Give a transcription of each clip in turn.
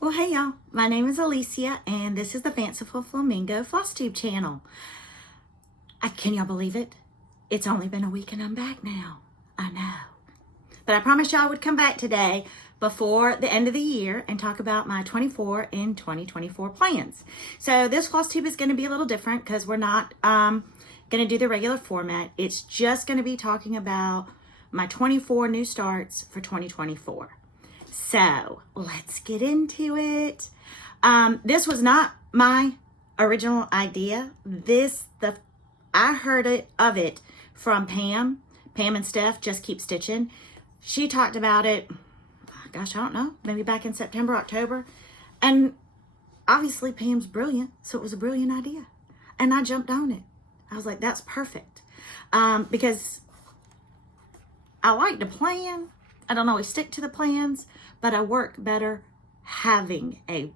Well, hey y'all, my name is Alicia and this is the Fanciful Flamingo flosstube channel. Can y'all believe it? It's only been a week and I'm back now. I know. But I promised y'all I would come back today before the end of the year and talk about my 24 and 2024 plans. So this flosstube is going to be a little different because we're not going to do the regular format. It's just going to be talking about my 24 new starts for 2024. So let's get into it. This was not my original idea. I heard of it from Pam and Steph, Just Keep Stitching. She talked about it, gosh, I don't know, maybe back in September, October. And obviously Pam's brilliant, so it was a brilliant idea. And I jumped on it. I was like, that's perfect. Because I like to plan. I don't always stick to the plans, but I work better having a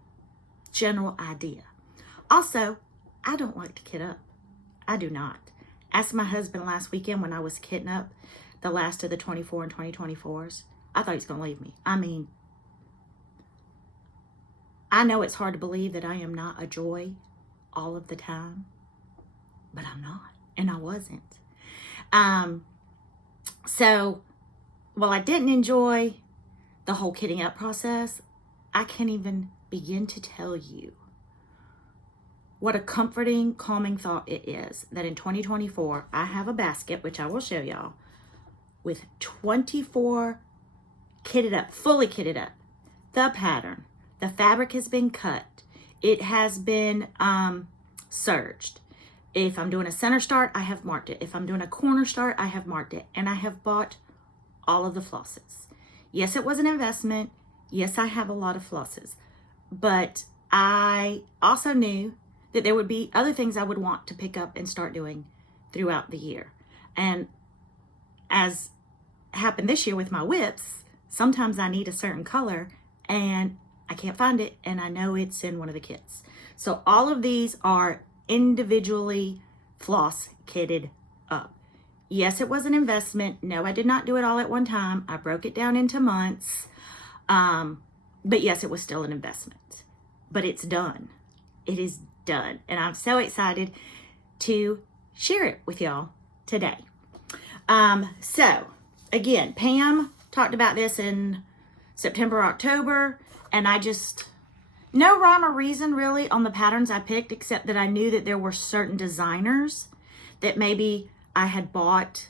general idea. Also, I don't like to kit up. I do not. Asked my husband last weekend when I was kitting up the last of the 24 and 2024s. I thought he was going to leave me. I mean, I know it's hard to believe that I am not a joy all of the time, but I'm not, and I wasn't. While I didn't enjoy the whole kitting up process, I can't even begin to tell you what a comforting, calming thought it is that in 2024, I have a basket, which I will show y'all, with 24 kitted up, fully kitted up. The pattern, the fabric has been cut. It has been serged. If I'm doing a center start, I have marked it. If I'm doing a corner start, I have marked it. And I have bought all of the flosses. Yes, it was an investment. Yes, I have a lot of flosses. But I also knew that there would be other things I would want to pick up and start doing throughout the year. And as happened this year with my whips, sometimes I need a certain color and I can't find it, and I know it's in one of the kits. So all of these are individually floss kitted up. Yes, it was an investment. No, I did not do it all at one time. I broke it down into months. But yes, it was still an investment. But it's done. It is done. And I'm so excited to share it with y'all today. So, again, Pam talked about this in September, October. And I just, no rhyme or reason really on the patterns I picked, except that I knew that there were certain designers that maybe I had bought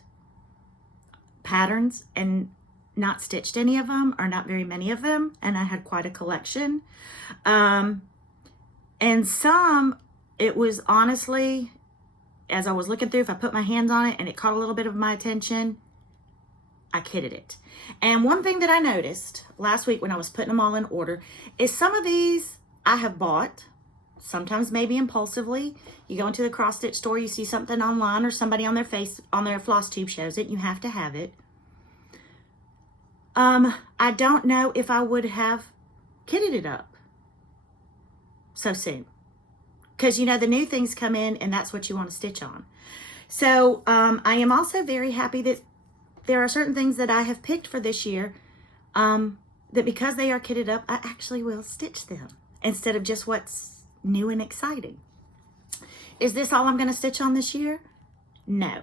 patterns and not stitched any of them, or not very many of them, and I had quite a collection. And some, it was honestly, as I was looking through, if I put my hands on it and it caught a little bit of my attention, I kitted it. And one thing that I noticed last week when I was putting them all in order is some of these I have bought, sometimes maybe impulsively. You go into the cross stitch store, you see something online or somebody on their floss tube shows it, you have to have it. I don't know if I would have kitted it up so soon. Because, you know, the new things come in and that's what you want to stitch on. So I am also very happy that there are certain things that I have picked for this year that because they are kitted up, I actually will stitch them instead of just what's new and exciting. Is this all I'm going to stitch on this year? No.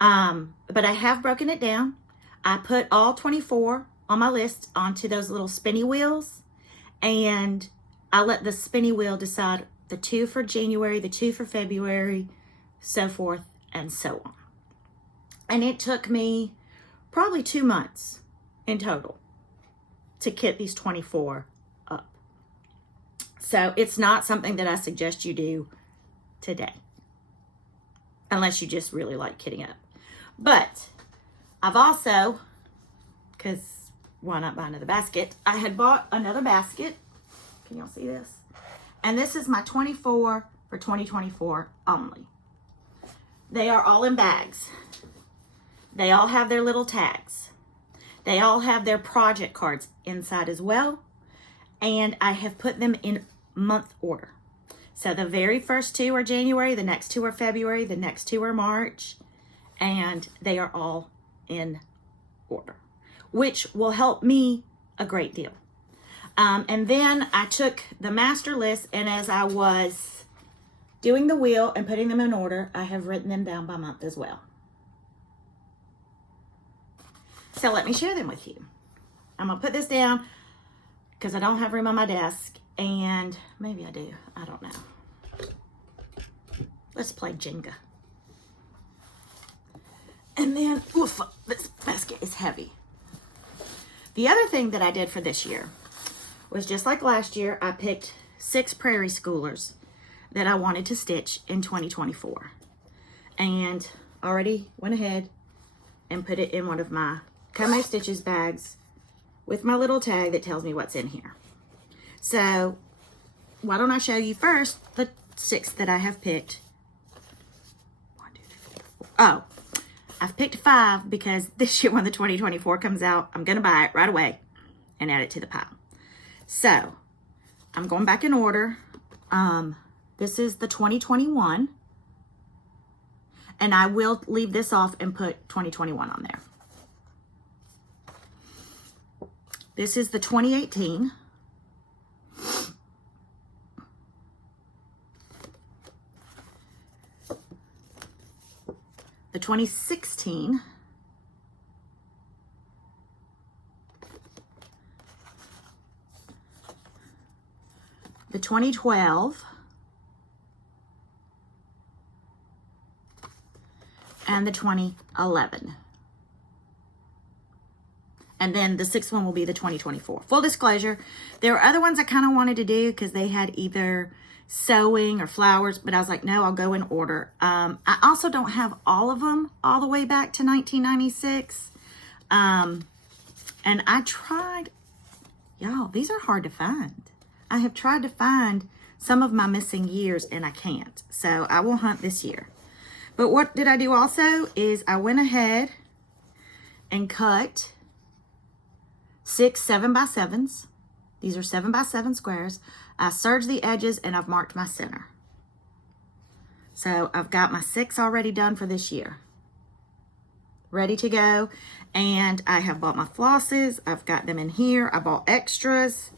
But I have broken it down. I put all 24 on my list onto those little spinny wheels, and I let the spinny wheel decide the 2 for January, the 2 for February, so forth and so on. And it took me probably 2 months in total to kit these 24 up. So it's not something that I suggest you do today, unless you just really like kitting up. But I've also, because why not buy another basket? I had bought another basket. Can y'all see this? And this is my 24 for 2024 only. They are all in bags. They all have their little tags. They all have their project cards inside as well. And I have put them in month order. So the very first 2 are January, the next 2 are February, the next 2 are March, and they are all in order, which will help me a great deal. And then I took the master list, and as I was doing the wheel and putting them in order, I have written them down by month as well. So let me share them with you. I'm going to put this down because I don't have room on my desk, and maybe I do. I don't know. Let's play Jenga. And then, oof, this basket is heavy. The other thing that I did for this year was just like last year, I picked 6 prairie schoolers that I wanted to stitch in 2024. And already went ahead and put it in one of my Come Stitches bags with my little tag that tells me what's in here. So why don't I show you first the 6 that I have picked. 1, 2, 3, 4. Oh, I've picked 5 because this year when the 2024 comes out, I'm going to buy it right away and add it to the pile. So I'm going back in order. This is the 2021. And I will leave this off and put 2021 on there. This is the 2018. The 2016. The 2012. And the 2011. And then the 6th one will be the 2024. Full disclosure, there were other ones I kind of wanted to do because they had either sewing or flowers, but I was like, no, I'll go in order. I also don't have all of them all the way back to 1996. And I tried, y'all, these are hard to find. I have tried to find some of my missing years and I can't. So I will hunt this year. But what did I do also is I went ahead and cut 6 7x7s. These are 7x7 squares. I serged the edges and I've marked my center. So I've got my 6 already done for this year. Ready to go. And I have bought my flosses. I've got them in here. I bought extras.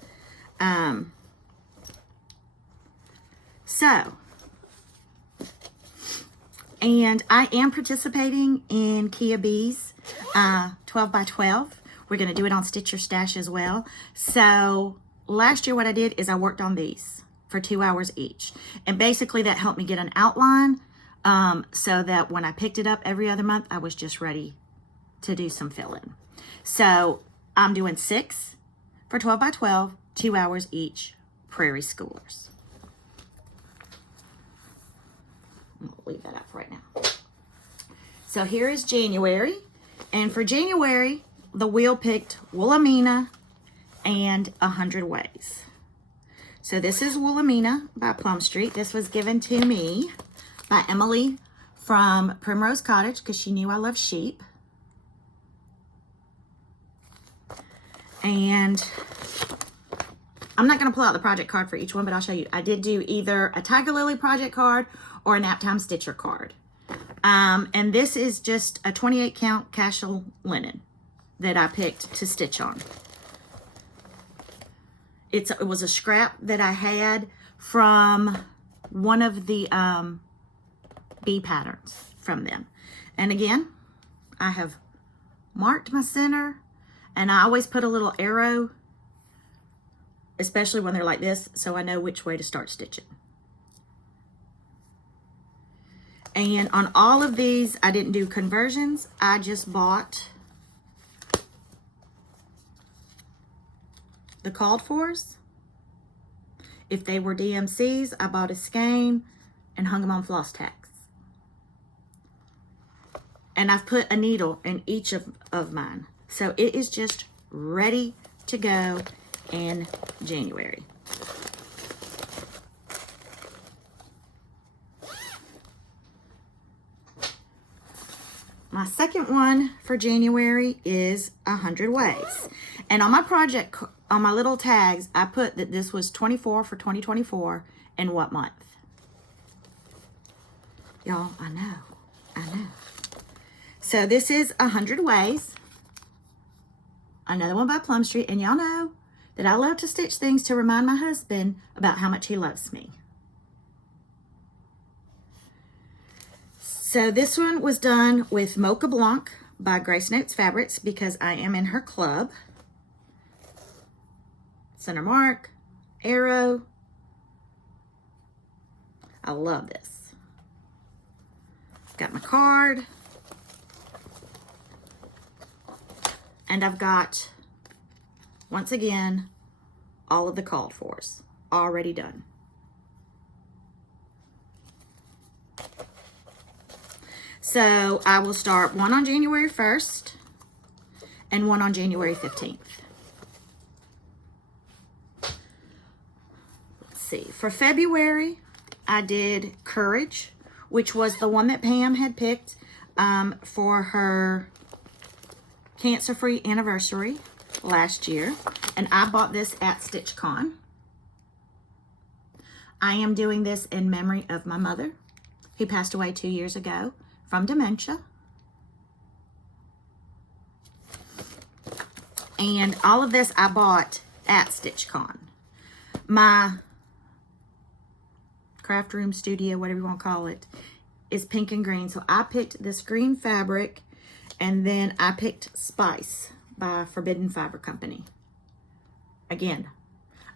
And I am participating in Kia Bee's 12x12. We're going to do it on Stitch Your Stash as well. So last year what I did is I worked on these for 2 hours each. And basically that helped me get an outline so that when I picked it up every other month, I was just ready to do some fill-in. So I'm doing 6 for 12x12, 2 hours each, prairie schoolers. I'll leave that up for right now. So here is January. And for January, the wheel picked Wilhelmina and 100 Ways. So this is Wilhelmina by Plum Street. This was given to me by Emily from Primrose Cottage because she knew I love sheep. And I'm not going to pull out the project card for each one, but I'll show you. I did do either a Tiger Lily project card or a Naptime Stitcher card. And this is just a 28 count casual linen that I picked to stitch on. It was a scrap that I had from one of the bee patterns from them. And again, I have marked my center, and I always put a little arrow, especially when they're like this, so I know which way to start stitching. And on all of these, I didn't do conversions. I just bought the called fors. If they were DMCs, I bought a skein and hung them on floss tacks. And I've put a needle in each of mine. So it is just ready to go in January. My second one for January is 100 Ways. And on my project, on my little tags, I put that this was 24 for 2024 and what month. Y'all, I know. So this is 100 Ways. Another one by Plum Street. And y'all know, that I love to stitch things to remind my husband about how much he loves me. So this one was done with Mocha Blanc by Grace Notes Fabrics because I am in her club. Center mark, arrow. I love this. Got my card. And I've got, once again, all of the called fors already done. So I will start one on January 1st and one on January 15th. Let's see. For February, I did Courage, which was the one that Pam had picked for her cancer-free anniversary last year. And I bought this at StitchCon. I am doing this in memory of my mother, who passed away 2 years ago from dementia. And all of this I bought at StitchCon. My craft room studio, whatever you want to call it, is pink and green. So I picked this green fabric, and then I picked Spice by Forbidden Fiber Company. Again,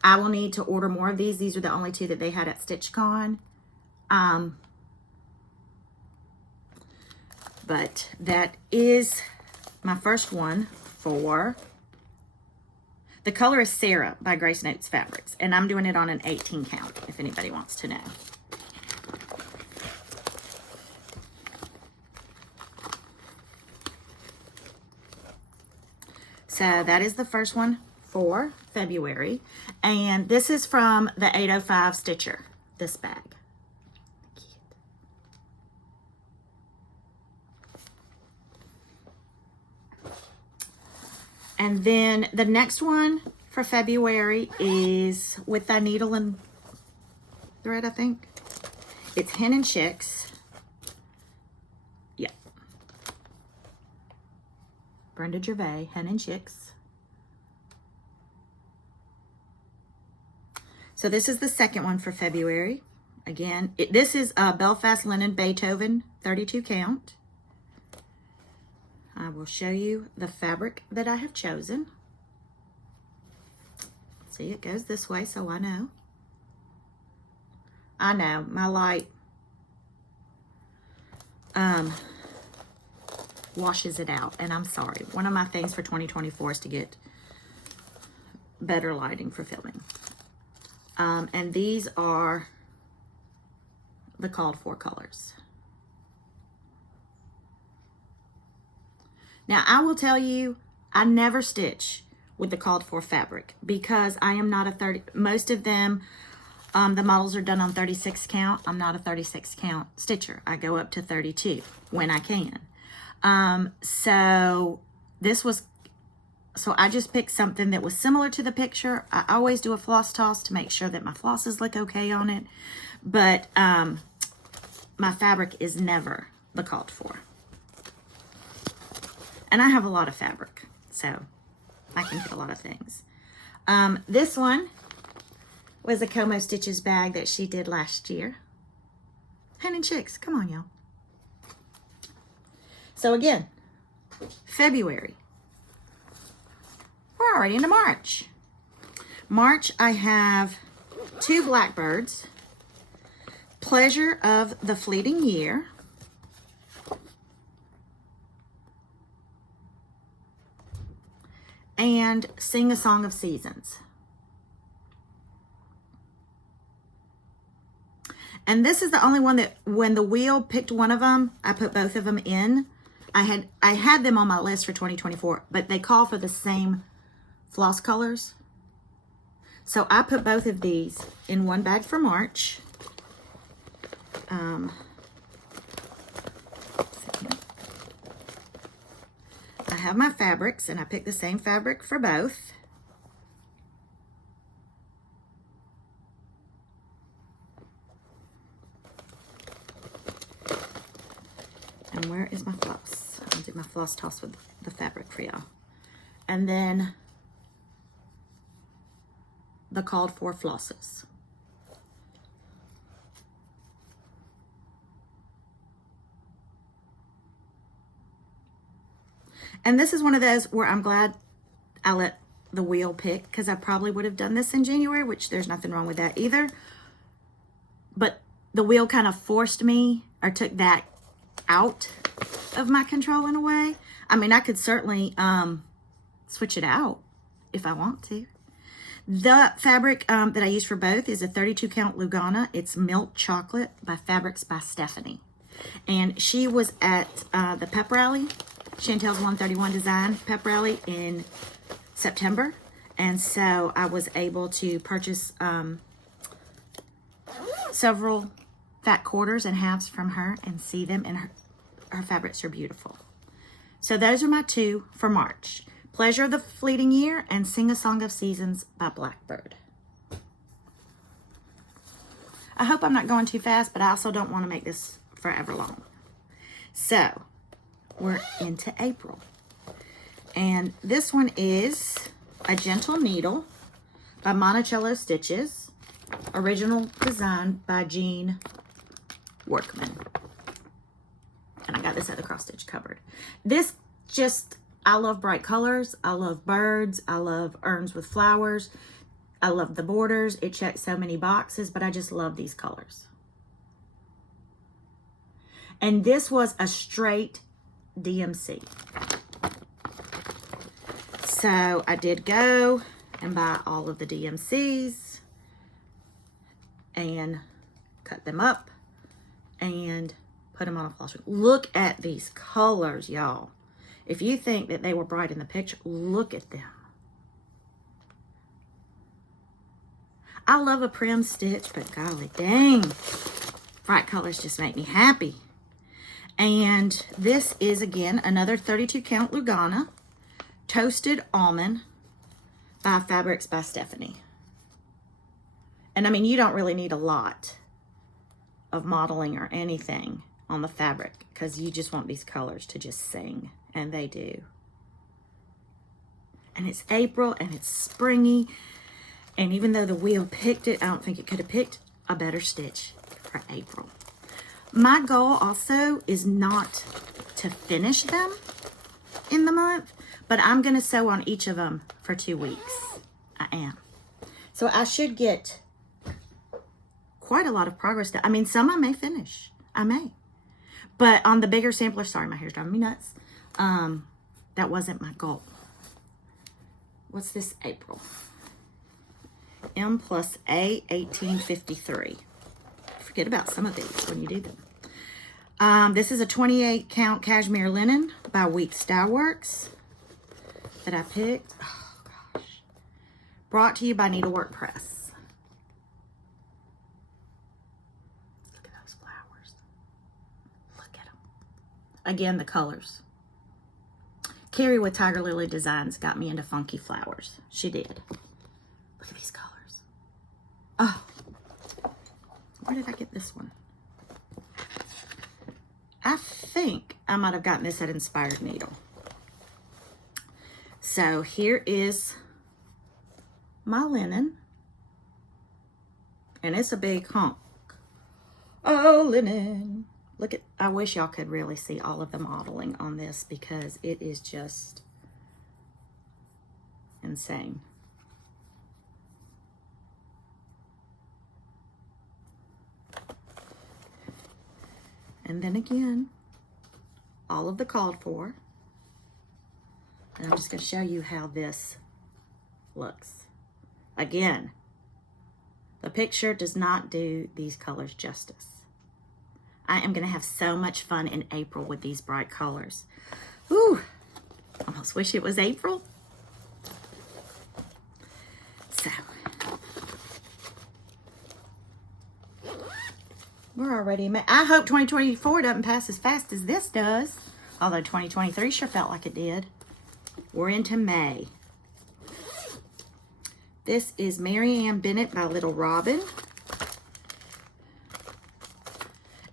I will need to order more of these. These are the only two that they had at StitchCon. But that is my first one for, the color is Sarah by Grace Notes Fabrics. And I'm doing it on an 18 count, if anybody wants to know. So that is the first one for February. And this is from the 805 Stitcher, this bag. And then the next one for February is with a needle and thread, I think. It's Hen and Chicks. Yeah. Brenda Gervais, Hen and Chicks. So this is the second one for February. Again, this is Belfast Linen Beethoven 32 count. I will show you the fabric that I have chosen. See, it goes this way, so I know. I know, my light washes it out, and I'm sorry. One of my things for 2024 is to get better lighting for filming. And these are the called for colors. Now, I will tell you, I never stitch with the called for fabric because I am not a 30, most of them, the models are done on 36 count. I'm not a 36 count stitcher. I go up to 32 when I can. So I just picked something that was similar to the picture. I always do a floss toss to make sure that my flosses look okay on it. But my fabric is never the called for. And I have a lot of fabric, so I can get a lot of things. This one was a Como Stitches bag that she did last year. Hen and Chicks, come on, y'all. So again, February. We're already into March. March, I have 2 Blackbirds, Pleasure of the Fleeting Year, and Sing a Song of Seasons. And this is the only one that when the wheel picked one of them, I put both of them in. I had them on my list for 2024, but they call for the same floss colors. So I put both of these in one bag for March. I have my fabrics, and I picked the same fabric for both. And where is my floss? I'll do my floss toss with the fabric for y'all. And then the called for flosses. And this is one of those where I'm glad I let the wheel pick, because I probably would have done this in January, which there's nothing wrong with that either. But the wheel kind of forced me, or took that out of my control in a way. I mean, I could certainly switch it out if I want to. The fabric that I use for both is a 32 count Lugana. It's Milk Chocolate by Fabrics by Stephanie. And she was at the pep rally, Chantel's 131 Design pep rally in September. And so I was able to purchase several fat quarters and halves from her and see them, and her fabrics are beautiful. So those are my two for March. Pleasure of the Fleeting Year and Sing a Song of Seasons by Blackbird. I hope I'm not going too fast, but I also don't want to make this forever long. So we're into April. And this one is A Gentle Needle by Monticello Stitches. Original design by Jean Workman. And I got this at the Cross Stitch Cupboard. This just, I love bright colors. I love birds. I love urns with flowers. I love the borders. It checks so many boxes, but I just love these colors. And this was a straight DMC. So I did go and buy all of the DMCs and cut them up and put them on a floss. Look at these colors, y'all. If you think that they were bright in the picture, look at them. I love a prim stitch, but golly dang, bright colors just make me happy. And this is, again, another 32 count Lugana, Toasted Almond by Fabrics by Stephanie. And I mean, you don't really need a lot of modeling or anything on the fabric, because you just want these colors to just sing, and they do. And it's April and it's springy, and even though the wheel picked it, I don't think it could have picked a better stitch for April. My goal also is not to finish them in the month, but I'm going to sew on each of them for 2 weeks. I am. So I should get quite a lot of progress done. I mean, some I may finish. I may. But on the bigger sampler, sorry, my hair's driving me nuts. That wasn't my goal. What's this April? M plus A 1853. Forget about some of these when you do them. This is a 28 count cashmere linen by Week Style Works that I picked. Oh gosh. Brought to you by Needlework Press. Look at those flowers. Look at them. Again, the colors. Carrie with Tiger Lily Designs got me into funky flowers. She did. Look at these colors. Oh, where did I get this one? I think I might have gotten this at Inspired Needle. So here is my linen. And it's a big hunk. Oh, linen. Look at, I wish y'all could really see all of the modeling on this, because it is just insane. And then again, all of the called for. And I'm just going to show you how this looks. Again, the picture does not do these colors justice. I am going to have so much fun in April with these bright colors. Ooh, almost wish it was April. So, we're already, I hope 2024 doesn't pass as fast as this does. Although 2023 sure felt like it did. We're into May. This is Mary Ann Bennett by Little Robin.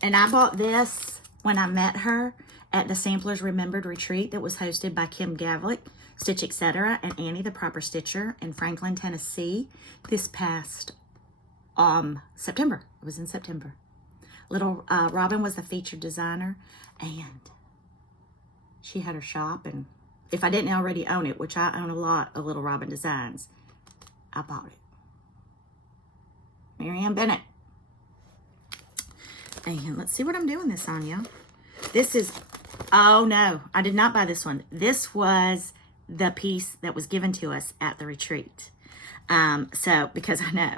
And I bought this when I met her at the Samplers Remembered Retreat that was hosted by Kim Gavlik. Stitch Etc. and Annie the Proper Stitcher in Franklin, Tennessee this past September. It was in September. Little Robin was the featured designer, and she had her shop, and if I didn't already own it, which I own a lot of Little Robin designs, I bought it. Mary Ann Bennett. And let's see what I'm doing this on, y'all. This is, oh no, I did not buy this one. This was the piece that was given to us at the retreat. So, because I know,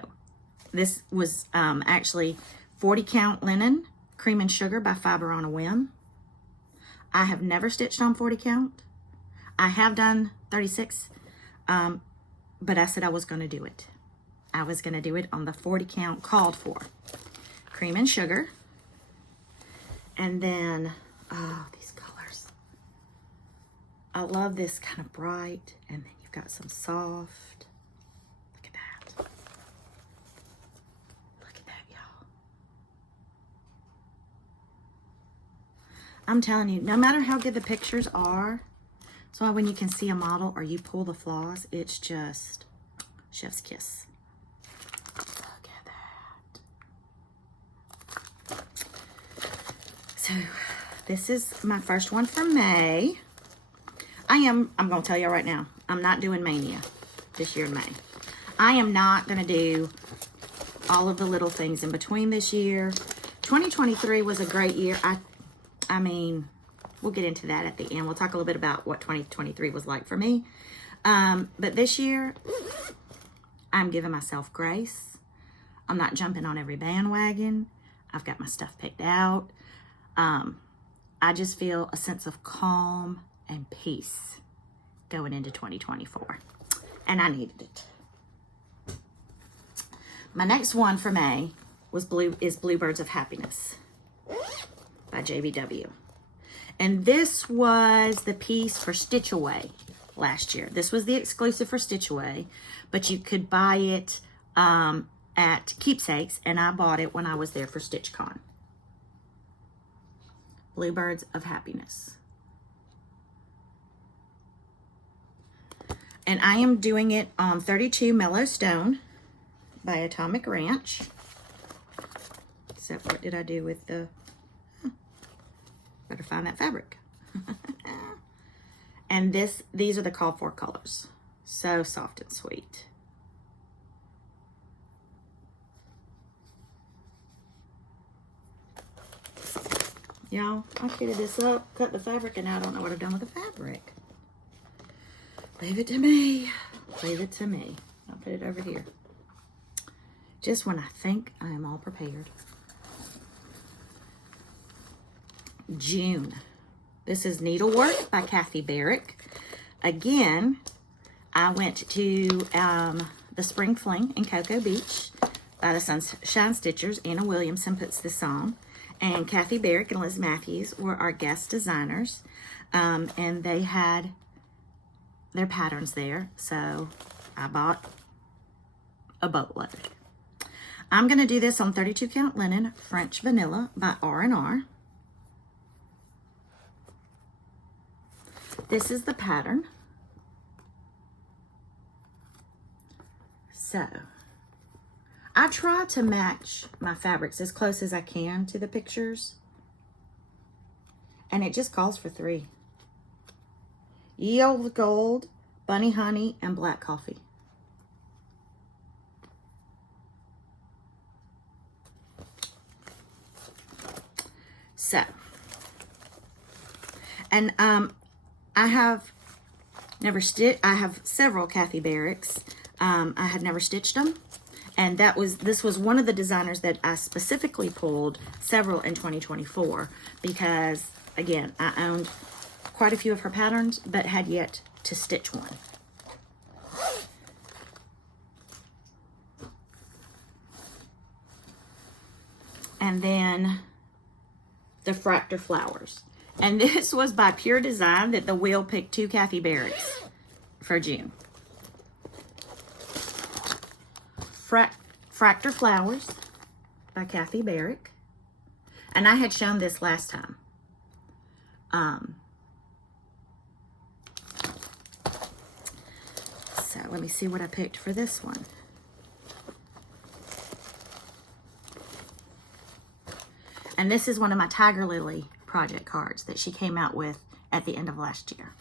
this was actually 40 count linen, cream and sugar by Fiber on a Whim. I have never stitched on 40 count. I have done 36, but I said I was going to do it. I was going to do it on the 40 count called for. Cream and sugar. And then, oh, these colors. I love this kind of bright, and then you've got some soft. Look at that. Look at that, y'all. I'm telling you, no matter how good the pictures are, so when you can see a model or you pull the floss, it's just chef's kiss. Look at that. So this is my first one for May. I'm going to tell you right now, I'm not doing Mania this year in May. I am not going to do all of the little things in between this year. 2023 was a great year. I mean, we'll get into that at the end. We'll talk a little bit about what 2023 was like for me. But this year, I'm giving myself grace. I'm not jumping on every bandwagon. I've got my stuff picked out. I just feel a sense of calm and peace going into 2024. And I needed it. My next one for May is Bluebirds of Happiness by JBW. And this was the piece for Stitch Away last year. This was the exclusive for Stitch Away, but you could buy it at Keepsakes, and I bought it when I was there for StitchCon. Bluebirds of Happiness. And I am doing it on 32 Mellow Stone by Atomic Ranch. Except what did I do with the... Better find that fabric. And these are the called for colors. So soft and sweet. Y'all, I fitted this up, cut the fabric, and now I don't know what I've done with the fabric. Leave it to me. Leave it to me. I'll put it over here. Just when I think I am all prepared. June. This is Needlework by Kathy Barrick. Again, I went to the Spring Fling in Cocoa Beach by the Sunshine Stitchers. Anna Williamson puts this on. And Kathy Barrick and Liz Matthews were our guest designers. And they had their patterns there. So I bought a boatload. I'm going to do this on 32 count linen, French Vanilla by R&R. This is the pattern. So, I try to match my fabrics as close as I can to the pictures. And it just calls for 3. Ye Olde Gold, Bunny Honey, and Black Coffee. So, and I have several Kathy Barricks. I had never stitched them. And this was one of the designers that I specifically pulled several in 2024 because, again, I owned quite a few of her patterns, but had yet to stitch one. And then the Fractor Flowers. And this was by Pure Design that the wheel picked 2 Kathy Barricks for June. Fractor Flowers by Kathy Barrick. And I had shown this last time. let me see what I picked for this one. And this is one of my Tiger Lily project cards that she came out with at the end of last year.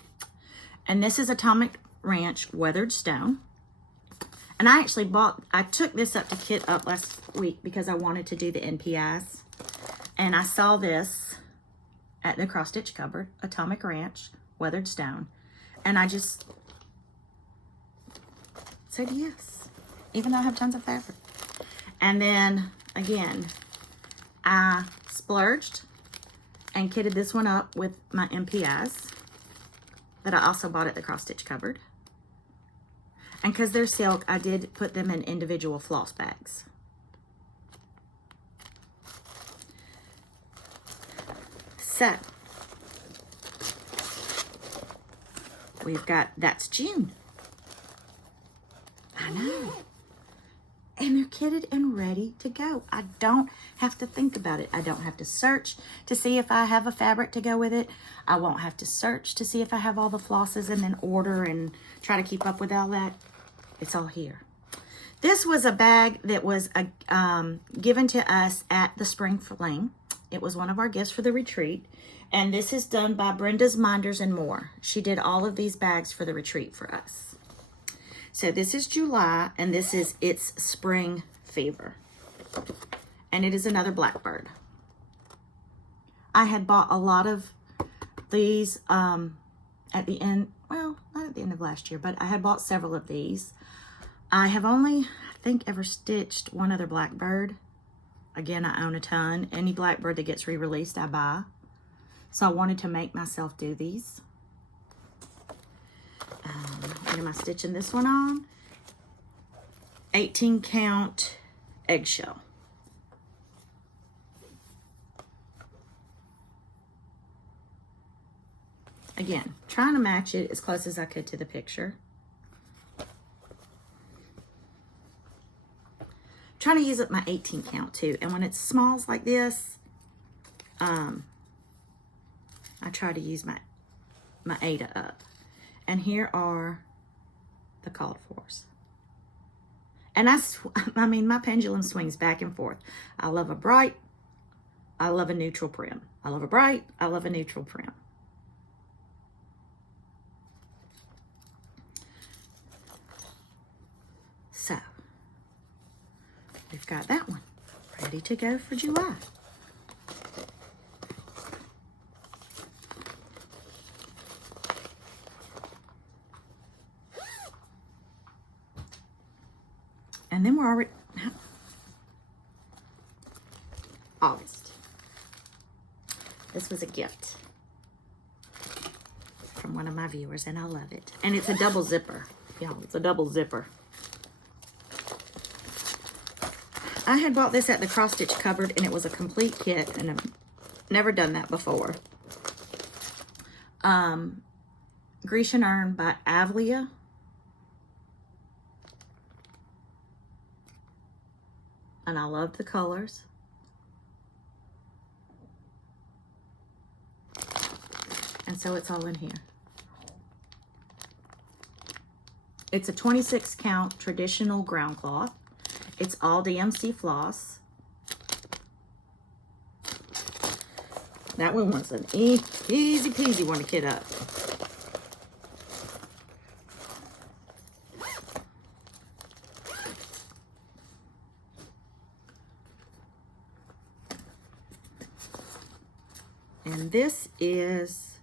And this is Atomic Ranch Weathered Stone. And I actually I took this up to kit up last week because I wanted to do the NPIs. And I saw this at the cross stitch cupboard, Atomic Ranch Weathered Stone. And I just said yes, even though I have tons of fabric. And then again, I splurged and kitted this one up with my NPIs that I also bought at the cross stitch cupboard. And because they're silk, I did put them in individual floss bags. So, we've got, that's June. I know. And they're kitted and ready to go. I don't have to think about it. I don't have to search to see if I have a fabric to go with it. I won't have to search to see if I have all the flosses and then order and try to keep up with all that. It's all here. This was a bag that was given to us at the Spring Fling. It was one of our gifts for the retreat. And this is done by Brenda's Minders and More. She did all of these bags for the retreat for us. So this is July, and this is It's Spring Fever. And it is another blackbird. I had bought a lot of these at the end, well, not at the end of last year, but I had bought several of these. I have only, I think, ever stitched one other blackbird. Again, I own a ton. Any blackbird that gets re-released, I buy. So I wanted to make myself do these. What am I stitching this one on? 18 count eggshell. Again, trying to match it as close as I could to the picture. Trying to use up my 18 count too. And when it's smalls like this, I try to use my Ada up. And here are the called fors. And I mean, my pendulum swings back and forth. I love a bright, I love a neutral prim. I love a bright, I love a neutral prim. So, we've got that one ready to go for July. And then we're already, August. This was a gift from one of my viewers, and I love it. And it's a double zipper. Y'all, it's a double zipper. I had bought this at the cross stitch cupboard, and it was a complete kit, and I've never done that before. Grecian Urn by Avlia. And I loved the colors. And so it's all in here. It's a 26 count traditional ground cloth. It's all DMC floss. That one was an easy peasy one to kit up. And this is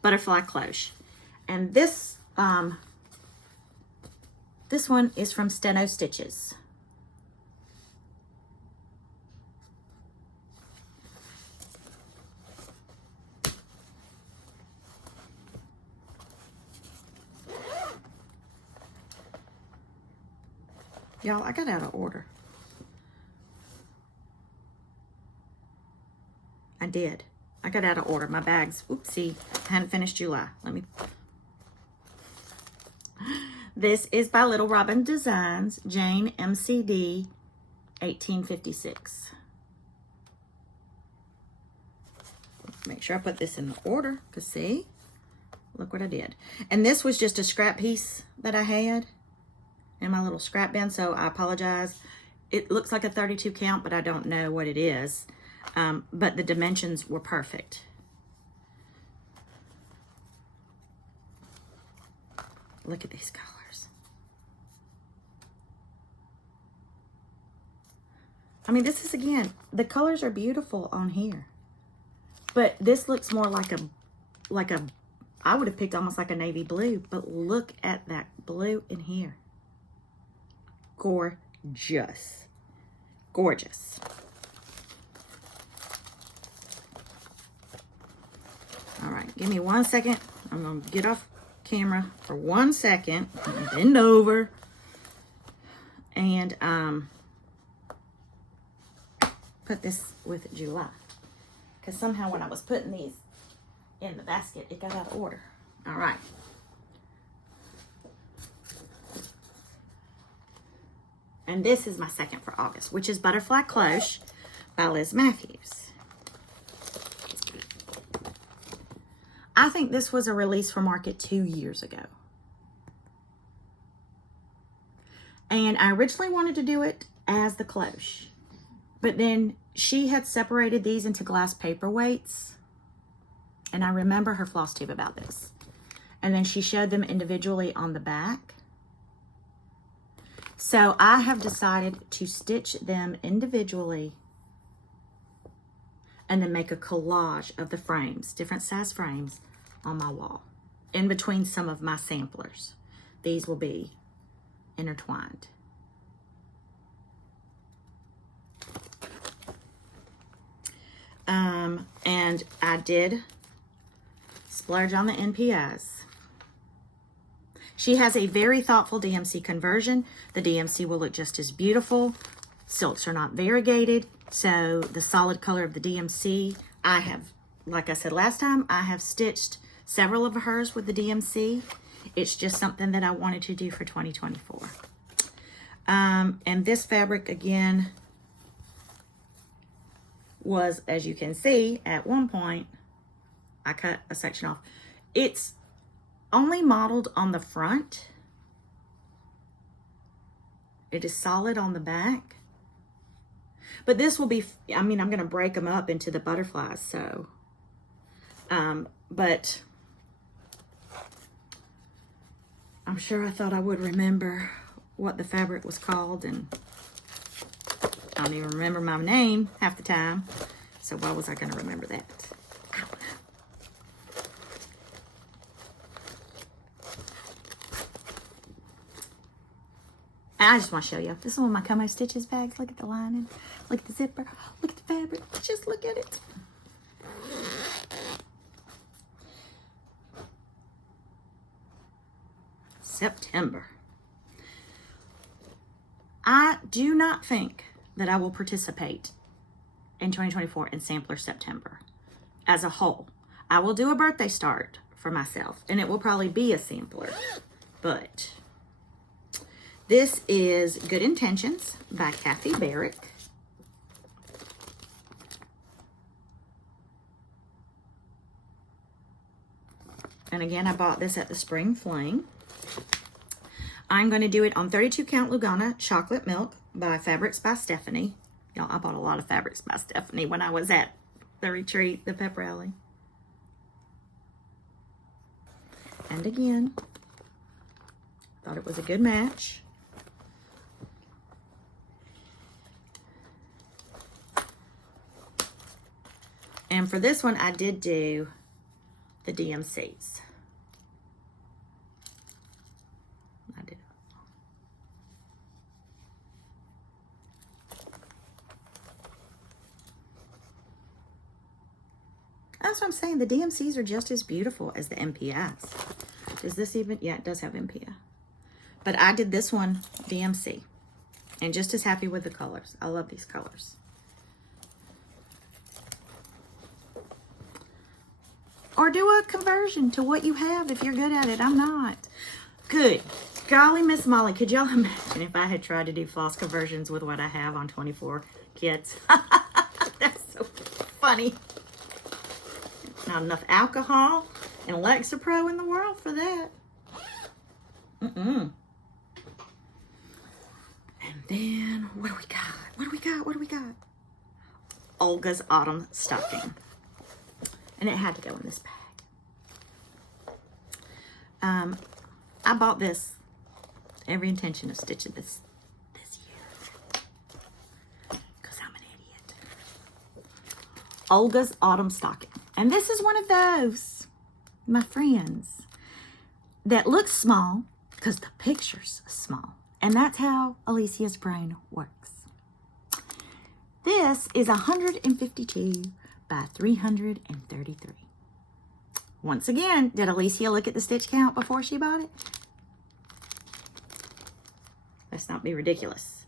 Butterfly Cloche. And this one is from Steno Stitches. Y'all, I got out of order. I did. I got out of order. My bags, oopsie, I hadn't finished July. Let me. This is by Little Robin Designs, Jane MCD, 1856. Make sure I put this in the order, because see, Look what I did. And this was just a scrap piece that I had in my little scrap bin, so I apologize. It looks like a 32 count, but I don't know what it is. But the dimensions were perfect. Look at these colors. I mean, this is, again, the colors are beautiful on here. But this looks more like a, I would have picked almost like a navy blue, but look at that blue in here. Gorgeous. Gorgeous. All right, give me 1 second. I'm going to get off camera for 1 second. Bend over. And put this with July. Because somehow when I was putting these in the basket, it got out of order. All right. And this is my second for August, which is Butterfly Cloche by Liz Matthews. I think this was a release for market 2 years ago. And I originally wanted to do it as the cloche. But then she had separated these into glass paperweights. And I remember her floss tube about this. And then she showed them individually on the back. So I have decided to stitch them individually and then make a collage of the frames, different size frames on my wall, in between some of my samplers. These will be intertwined. And I did splurge on the NPIs. She has a very thoughtful DMC conversion. The DMC will look just as beautiful. Silks are not variegated, so the solid color of the DMC, I have, like I said last time, I have stitched several of hers with the DMC. It's just something that I wanted to do for 2024. And this fabric, again, was, as you can see, at one point, I cut a section off. It's only modeled on the front. It is solid on the back. But this will be, I mean, I'm going to break them up into the butterflies, so. But I'm sure I thought I would remember what the fabric was called, and I don't even remember my name half the time. So why was I going to remember that? I don't know. And I just want to show you. This is one of my Como Stitches bags. Look at the lining. Look at the zipper. Look at the fabric. Just look at it. September. I do not think that I will participate in 2024 in Sampler September as a whole. I will do a birthday start for myself, and it will probably be a sampler. But this is Good Intentions by Kathy Barrick. And again, I bought this at the Spring Fling. I'm going to do it on 32 count Lugana Chocolate Milk by Fabrics by Stephanie. Y'all, I bought a lot of Fabrics by Stephanie when I was at the retreat, the pep rally. And again, thought it was a good match. And for this one, I did do the DMCs. I did. That's what I'm saying. The DMCs are just as beautiful as the MPIs. Does this even? Yeah, it does have MPI. But I did this one DMC. And just as happy with the colors. I love these colors. Or do a conversion to what you have if you're good at it. I'm not. Good. Golly, Miss Molly, could y'all imagine if I had tried to do floss conversions with what I have on 24 kits? That's so funny. Not enough alcohol. and Lexapro in the world for that. And then, what do we got? What do we got? What do we got? Olga's Autumn Stocking. And it had to go in this bag. I bought this, every intention of stitching this year. Because I'm an idiot. Olga's Autumn Stocking. And this is one of those, my friends, that looks small because the picture's small. And that's how Alicia's brain works. This is 152 by 333. Once again, did Alicia look at the stitch count before she bought it? Let's not be ridiculous.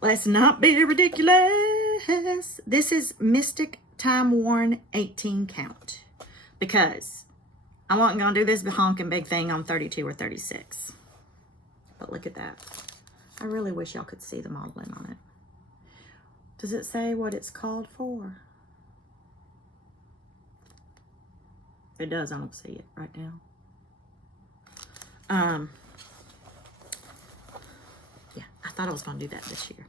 Let's not be ridiculous. This is Mystic Time Worn 18 count. Because I wasn't going to do this honking big thing on 32 or 36. But look at that. I really wish y'all could see the modeling on it. Does it say what it's called for? It does. I don't see it right now. Yeah, I thought I was going to do that this year.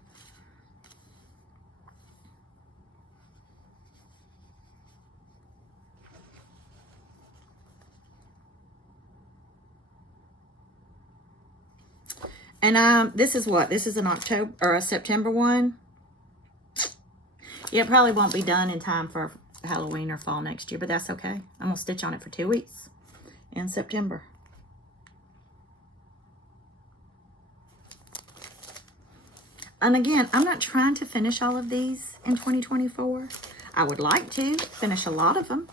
And this is what? This is an October or a September one. Yeah, it probably won't be done in time for Halloween or fall next year, but that's okay. I'm gonna stitch on it for 2 weeks in September. And again, I'm not trying to finish all of these in 2024. I would like to finish a lot of them,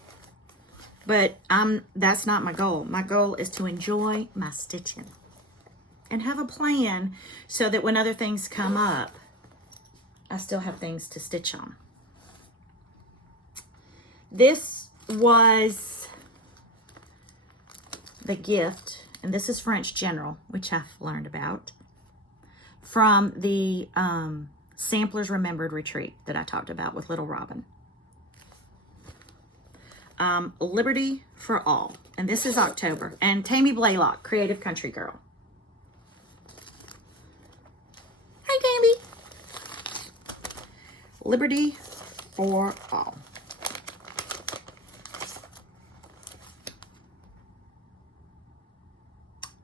but that's not my goal. My goal is to enjoy my stitching and have a plan so that when other things come up, I still have things to stitch on. This was the gift, and this is French General, which I've learned about, from the Samplers Remembered Retreat that I talked about with Little Robin. Liberty for All, and this is October. And Tammy Blaylock, Creative Country Girl. Hi, Tammy. Liberty for All.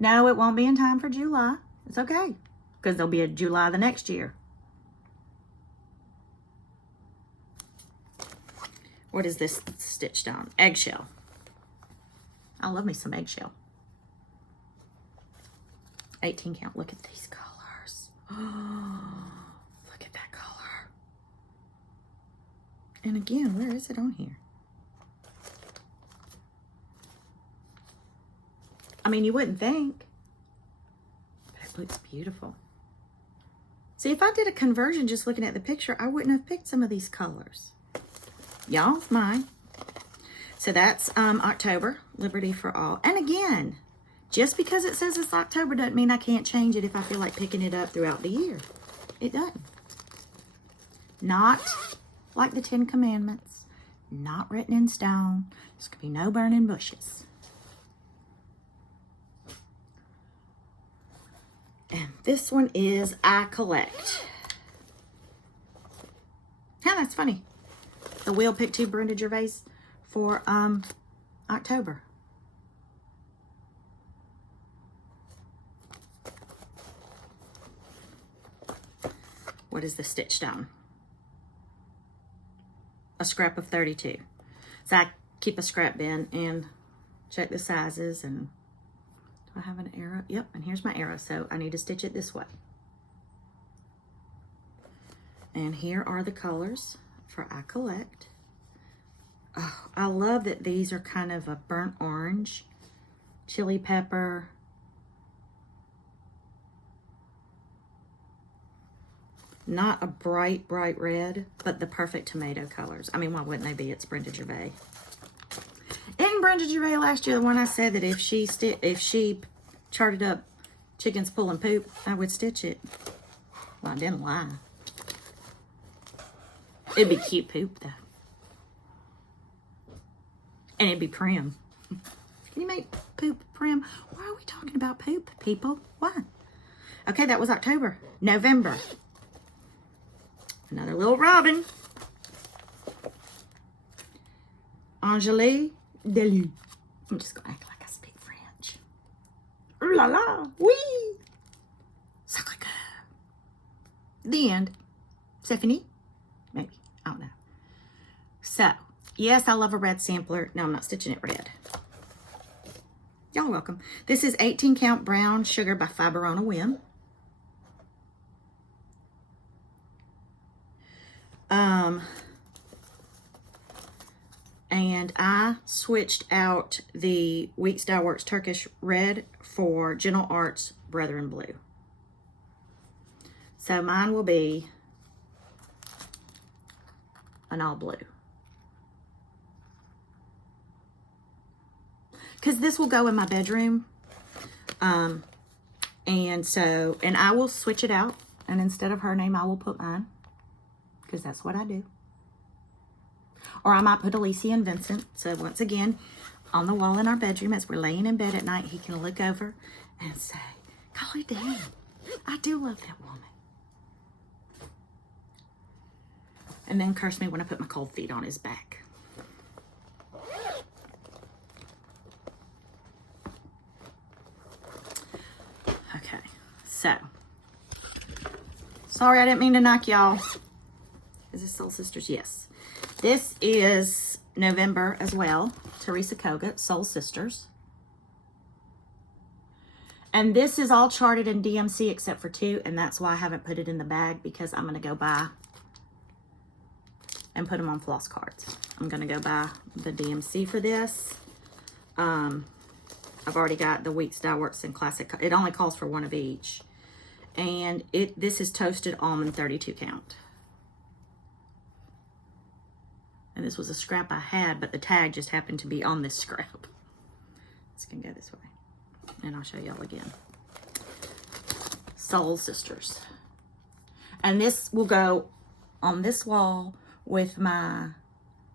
No, it won't be in time for July. It's okay, because there'll be a July the next year. What is this stitched on? Eggshell. I love me some eggshell. 18 count. Look at these colors. Oh, look at that color. And again, where is it on here? I mean, you wouldn't think, but it looks beautiful. See, if I did a conversion just looking at the picture, I wouldn't have picked some of these colors. Y'all's mine. So that's October, Liberty for All. And again, just because it says it's October doesn't mean I can't change it if I feel like picking it up throughout the year. It doesn't. Not like the 10 Commandments. Not written in stone. There's going to be no burning bushes. And this one is I Collect. Yeah, that's funny. The Wheel picked 2 Brenda Gervais for October. What is the stitched on? A scrap of 32. So I keep a scrap bin and check the sizes. And do I have an arrow? Yep, and here's my arrow. So I need to stitch it this way. And here are the colors for I Collect. Oh, I love that these are kind of a burnt orange, chili pepper, not a bright red, but the perfect tomato colors. I mean, why wouldn't they be? It's Brenda Gervais. Isn't Brenda Gervais last year the one I said that if she charted up chickens pulling poop, I would stitch it? Well, I didn't lie. It'd be cute poop, though. And it'd be prim. Can you make poop prim? Why are we talking about poop, people? Why? Okay, that was October. November. Another little robin. Angélie Delu. I'm just going to act like I speak French. Ooh la la. Oui. Sacré coeur. The end. Stephanie? Maybe. I don't know. So, yes, I love a red sampler. No, I'm not stitching it red. Y'all are welcome. This is 18 Count Brown Sugar by Fiber on a Whim. And I switched out the Weeks Dye Works Turkish Red for Gentle Arts Brethren Blue. So mine will be an all blue. Because this will go in my bedroom. And I will switch it out. And instead of her name, I will put mine. Because that's what I do. Or I might put Alicia and Vincent. So once again, on the wall in our bedroom, as we're laying in bed at night, he can look over and say, golly damn, I do love that woman. And then curse me when I put my cold feet on his back. Okay, so. Sorry, I didn't mean to knock y'all. Is this Soul Sisters? Yes. This is November as well. Teresa Kogut, Soul Sisters. And this is all charted in DMC except for 2, and that's why I haven't put it in the bag, because I'm going to go buy and put them on floss cards. I'm going to go buy the DMC for this. I've already got the Weeks Dye Works and Classic. It only calls for 1 of each. And this is Toasted Almond 32 count. And this was a scrap I had, but the tag just happened to be on this scrap. It's going to go this way. And I'll show y'all again. Soul Sisters. And this will go on this wall with my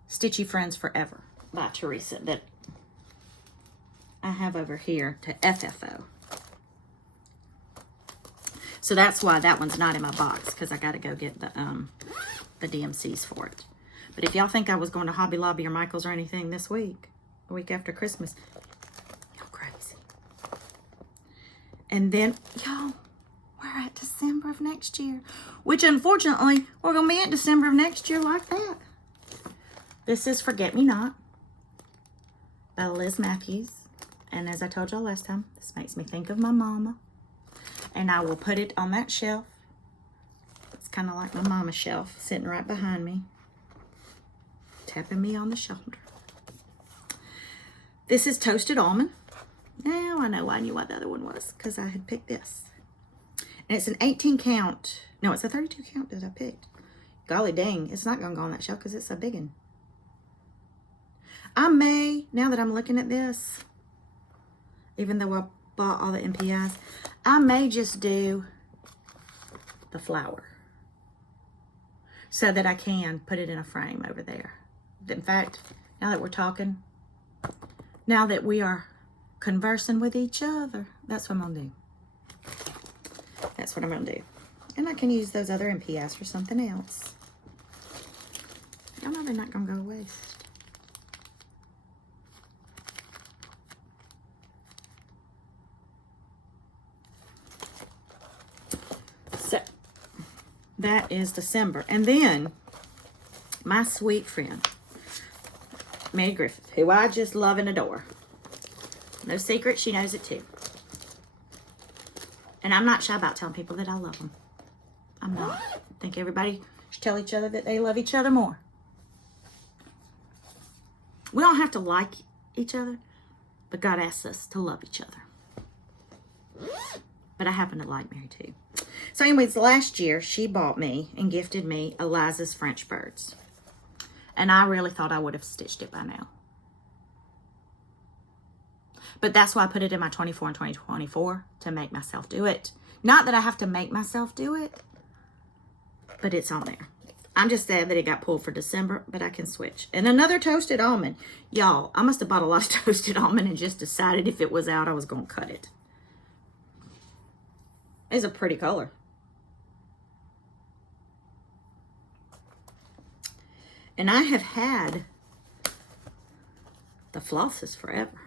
Stitchy Friends Forever by Teresa that I have over here to FFO. So that's why that one's not in my box, because I got to go get the DMCs for it. But if y'all think I was going to Hobby Lobby or Michael's or anything this week, the week after Christmas, y'all crazy. And then, y'all, we're at December of next year, which unfortunately, we're going to be at December of next year like that. This is Forget Me Not by Liz Matthews. And as I told y'all last time, this makes me think of my mama. And I will put it on that shelf. It's kind of like my mama's shelf, sitting right behind me, tapping me on the shoulder. This is Toasted Almond. Now I know I knew what the other one was, because I had picked this. And it's an 18 count. No, it's a 32 count that I picked. Golly dang, it's not going to go on that shelf because it's a big one. I may, now that I'm looking at this, even though I bought all the MPIs, I may just do the flower so that I can put it in a frame over there. In fact, now that we're talking, now that we are conversing with each other, that's what I'm going to do. That's what I'm going to do. And I can use those other MPIs for something else. Y'all know they're not going to go to waste. So, that is December. And then, my sweet friend, Mary Griffith, who I just love and adore. No secret, she knows it too. And I'm not shy about telling people that I love them. I'm not. I think everybody should tell each other that they love each other more. We don't have to like each other, but God asks us to love each other. But I happen to like Mary too. So anyways, last year she bought me and gifted me Eliza's French Birds. And I really thought I would have stitched it by now. But that's why I put it in my 24 and 2024 to make myself do it. Not that I have to make myself do it, but it's on there. I'm just sad that it got pulled for December, but I can switch. And another toasted almond. Y'all, I must have bought a lot of toasted almond and just decided if it was out, I was going to cut it. It's a pretty color. And I have had the flosses forever.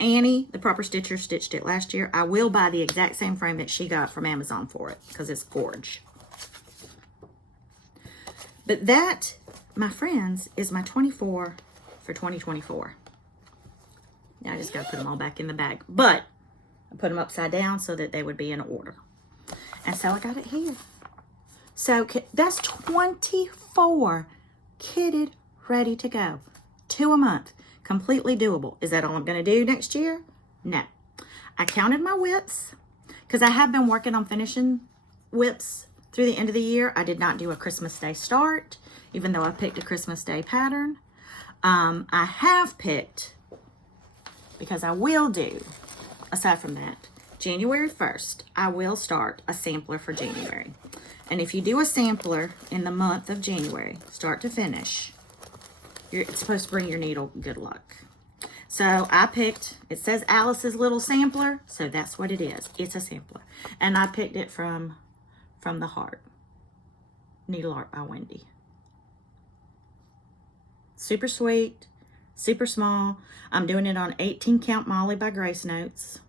Annie, the Proper Stitcher, stitched it last year. I will buy the exact same frame that she got from Amazon for it because it's gorge. But that, my friends, is my 24 for 2024. Now I just got to put them all back in the bag. But I put them upside down so that they would be in order. And so I got it here. So that's 24 kitted, ready to go. 2 a month. Completely doable. Is that all I'm going to do next year? No. I counted my whips because I have been working on finishing whips through the end of the year. I did not do a Christmas Day start, even though I picked a Christmas Day pattern. I have picked, because I will do, aside from that, January 1st, I will start a sampler for January. And if you do a sampler in the month of January, start to finish, it's supposed to bring your needle good luck. So I picked, it says Alice's Little Sampler, so that's what it is. It's a sampler. And I picked it from the Heart. Needle Art by Wendy. Super sweet, super small. I'm doing it on 18 Count Molly by Grace Notes.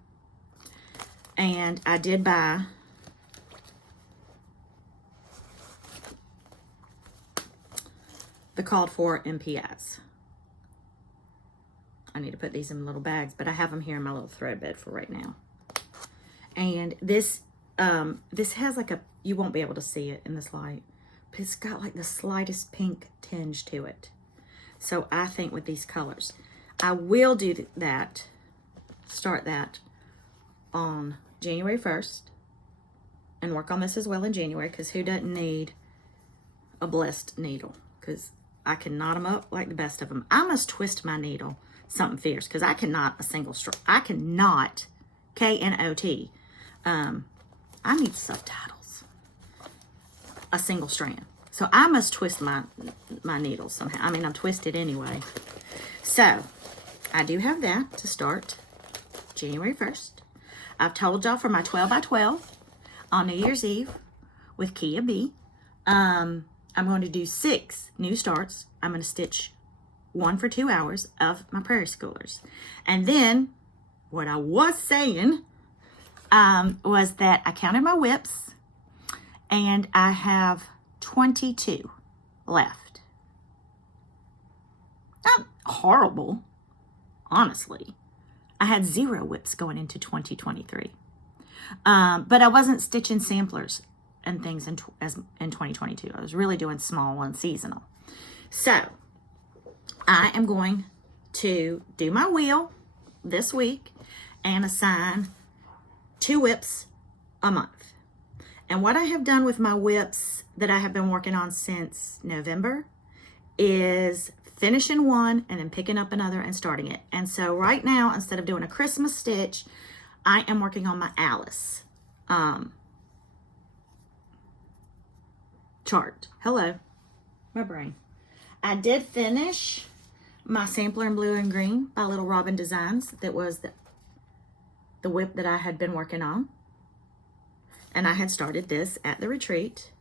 And I did buy the called for MPIs. I need to put these in little bags, but I have them here in my little thread bed for right now. And this has like a, you won't be able to see it in this light, but it's got like the slightest pink tinge to it. So I think with these colors, I will do that, start that on January 1st and work on this as well in January, because who doesn't need a blessed needle? Because I can knot them up like the best of them. I must twist my needle something fierce because I cannot a single stroke. I cannot K-N-O-T. I need subtitles. A single strand. So I must twist my needles somehow. I mean, I'm twisted anyway. So I do have that to start January 1st. I've told y'all for my 12 by 12 on New Year's Eve with Kia B. I'm going to do 6 new starts. I'm going to stitch 1 for 2 hours of my Prairie Schoolers. And then what I was saying was that I counted my whips and I have 22 left. Not horrible, honestly. I had 0 whips going into 2023. But I wasn't stitching samplers and things in 2022. I was really doing small and seasonal. So I am going to do my wheel this week and assign 2 whips a month. And what I have done with my whips that I have been working on since November is finishing one and then picking up another and starting it. And so right now, instead of doing a Christmas stitch, I am working on my Alice chart. Hello, my brain. I did finish my sampler in blue and green by Little Robin Designs. That was the whip that I had been working on. And I had started this at the retreat.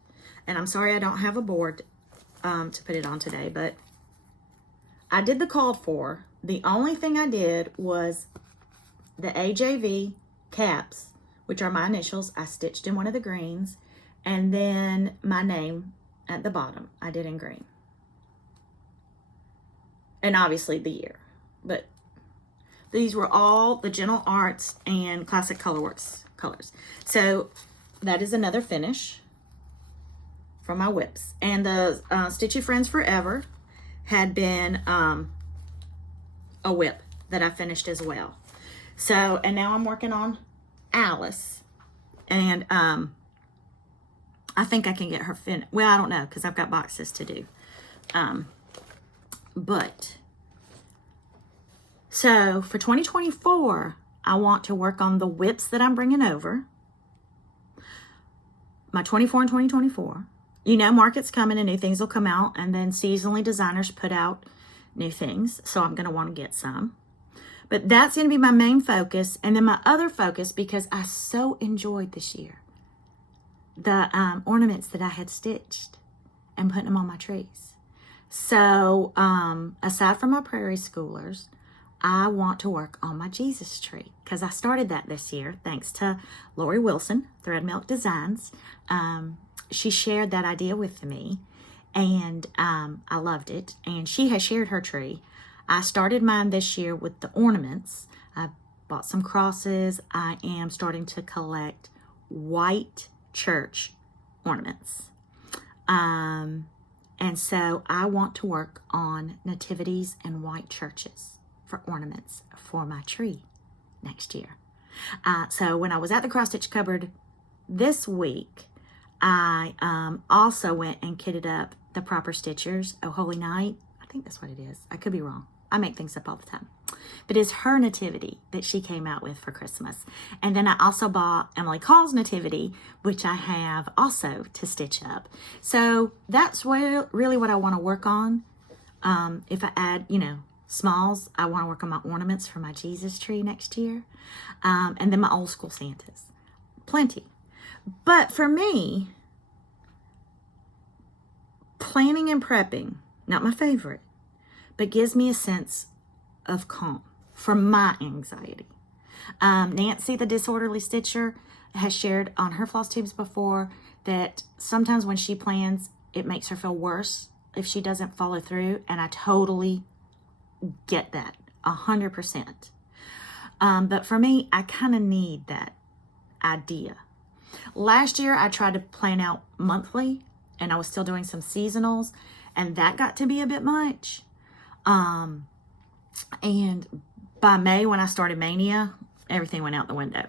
And I'm sorry I don't have a board to put it on today, but I did the called for. The only thing I did was the AJV caps, which are my initials. I stitched in one of the greens, and then my name at the bottom I did in green. And obviously the year. But these were all the Gentle Arts and Classic Colorworks colors. So that is another finish from my whips. And the Stitchy Friends Forever had been a whip that I finished as well. So, and now I'm working on Alice. And I think I can get her finished. Well, I don't know, because I've got boxes to do. But, so for 2024, I want to work on the whips that I'm bringing over. my 24 and 2024. You know, market's coming and new things will come out, and then seasonally designers put out new things. So I'm going to want to get some. But that's going to be my main focus. And then my other focus, because I so enjoyed this year, the ornaments that I had stitched and putting them on my trees. So aside from my prairie schoolers, I want to work on my Jesus tree, because I started that this year thanks to Lori Wilson, Thread Milk Designs. She shared that idea with me, and I loved it. And she has shared her tree. I started mine this year with the ornaments. I bought some crosses. I am starting to collect white church ornaments. And so I want to work on nativities and white churches for ornaments for my tree next year. So when I was at the cross stitch cupboard this week, I also went and kitted up the Proper Stitchers, Oh Holy Night. I think that's what it is. I could be wrong. I make things up all the time. But it's her nativity that she came out with for Christmas. And then I also bought Emily Call's nativity, which I have also to stitch up. So that's really what I want to work on. If I add, smalls, I want to work on my ornaments for my Jesus tree next year. And then my old school Santas. Plenty. But for me, planning and prepping, not my favorite, but gives me a sense of calm from my anxiety. Nancy, the disorderly stitcher, has shared on her floss tubes before that sometimes when she plans, it makes her feel worse if she doesn't follow through. And I totally get that, 100%. But for me, I kind of need that idea. Last year, I tried to plan out monthly, and I was still doing some seasonals, and that got to be a bit much. And by May, when I started Mania, everything went out the window.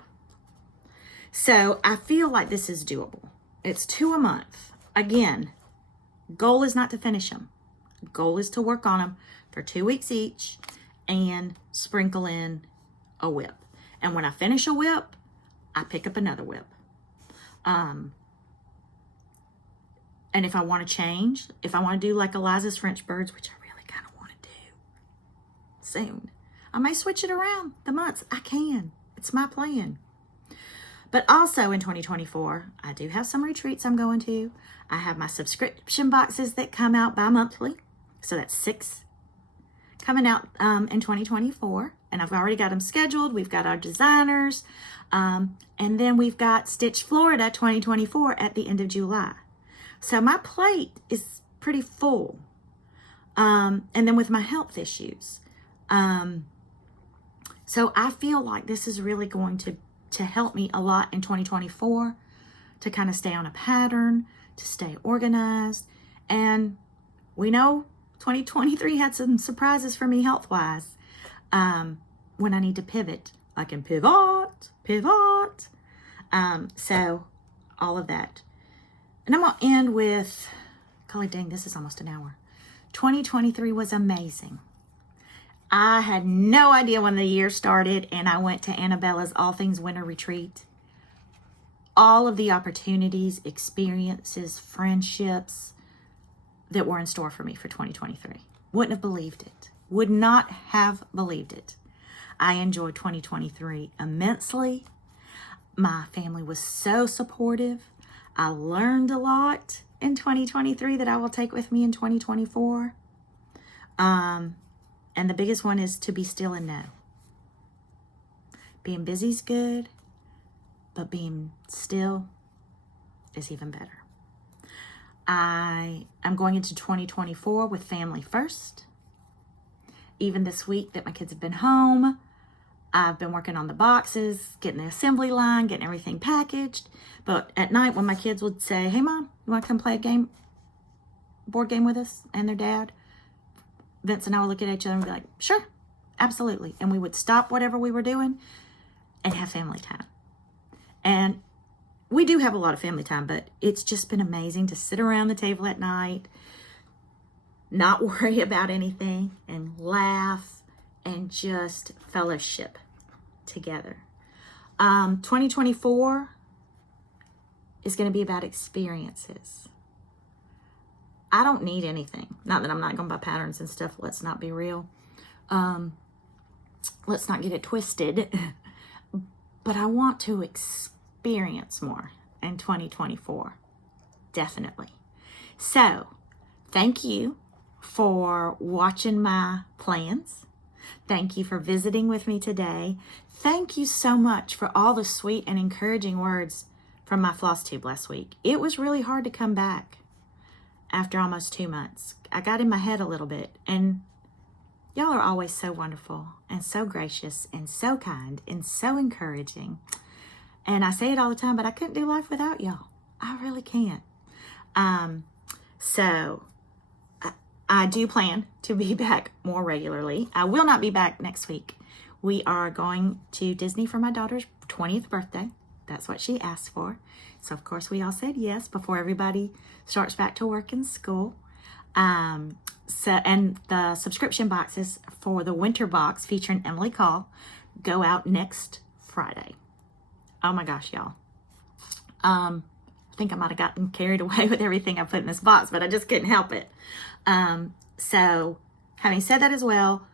So I feel like this is doable. It's 2 a month. Again, goal is not to finish them. Goal is to work on them for 2 weeks each and sprinkle in a whip. And when I finish a whip, I pick up another whip. And if I want to change, if I want to do like Eliza's French birds, which I really kind of want to do soon, I may switch it around the months. I can. It's my plan. But also in 2024, I do have some retreats I'm going to. I have my subscription boxes that come out bi-monthly. So that's 6 coming out in 2024. And I've already got them scheduled. We've got our designers. And then we've got Stitch Florida 2024 at the end of July. So my plate is pretty full. And then with my health issues. So I feel like this is really going to help me a lot in 2024 to kind of stay on a pattern, to stay organized. And we know 2023 had some surprises for me health-wise. When I need to pivot, I can pivot. So all of that. And I'm going to end with, golly dang, this is almost an hour. 2023 was amazing. I had no idea when the year started, and I went to Annabella's All Things Winter Retreat. All of the opportunities, experiences, friendships that were in store for me for 2023. Wouldn't have believed it. Would not have believed it. I enjoyed 2023 immensely. My family was so supportive. I learned a lot in 2023 that I will take with me in 2024. And the biggest one is to be still and know. Being busy is good, but being still is even better. I am going into 2024 with family first. Even this week that my kids have been home, I've been working on the boxes, getting the assembly line, getting everything packaged. But at night when my kids would say, hey Mom, you want to come play a board game with us and their dad? Vince and I would look at each other and be like, sure, absolutely. And we would stop whatever we were doing and have family time. And we do have a lot of family time, but it's just been amazing to sit around the table at night, not worry about anything, and laugh and just fellowship together. 2024 is going to be about experiences. I don't need anything. Not that I'm not going to buy patterns and stuff. Let's not be real. Let's not get it twisted. But I want to experience more in 2024. Definitely. So, thank you for watching my plans. Thank you for visiting with me today. Thank you so much for all the sweet and encouraging words from my floss tube last week. It was really hard to come back after almost 2 months. I got in my head a little bit, and y'all are always so wonderful and so gracious and so kind and so encouraging. And I say it all the time, but I couldn't do life without y'all. I really can't. So I do plan to be back more regularly. I will not be back next week. We are going to Disney for my daughter's 20th birthday. That's what she asked for. So, of course, we all said yes before everybody starts back to work and school. And the subscription boxes for the winter box featuring Emily Call go out next Friday. Oh my gosh, y'all. I think I might have gotten carried away with everything I put in this box, but I just couldn't help it. So having said that as well,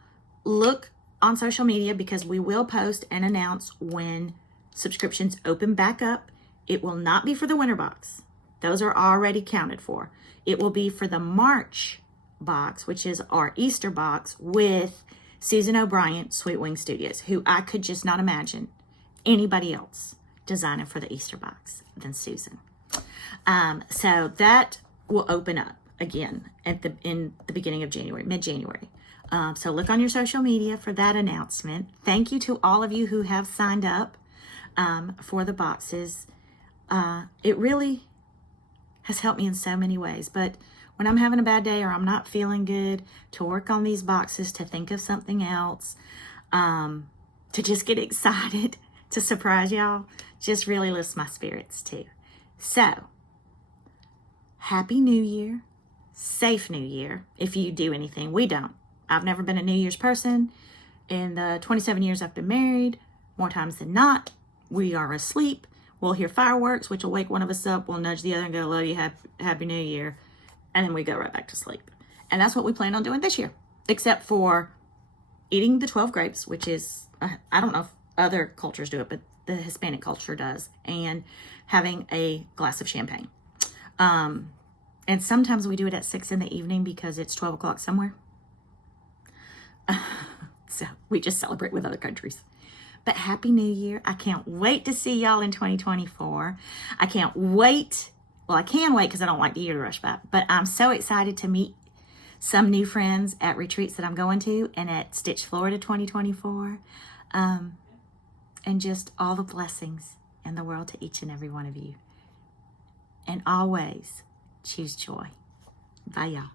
look on social media because we will post and announce when subscriptions open back up. It will not be for the winter box. Those are already counted for. It will be for the March box, which is our Easter box with Susan O'Brien, Sweet Wing Studios, who I could just not imagine anybody else designing for the Easter box than Susan. So that will open up again in the beginning of January, mid-January. So look on your social media for that announcement. Thank you to all of you who have signed up for the boxes. It really has helped me in so many ways. But when I'm having a bad day or I'm not feeling good, to work on these boxes, to think of something else, to just get excited, to surprise y'all, just really lifts my spirits too. So, Happy New Year. Safe New Year, if you do anything. We don't. I've never been a New Year's person. In the 27 years I've been married, more times than not, we are asleep. We'll hear fireworks, which will wake one of us up. We'll nudge the other and go, love you, happy New Year. And then we go right back to sleep. And that's what we plan on doing this year, except for eating the 12 grapes, which is, I don't know if other cultures do it, but the Hispanic culture does, and having a glass of champagne. And sometimes we do it at 6 in the evening because it's 12 o'clock somewhere. So we just celebrate with other countries. But Happy New Year. I can't wait to see y'all in 2024. I can't wait. Well, I can wait because I don't like the year to rush by. But I'm so excited to meet some new friends at retreats that I'm going to and at Stitch Florida 2024. And just all the blessings in the world to each and every one of you. And always choose joy. Bye, y'all.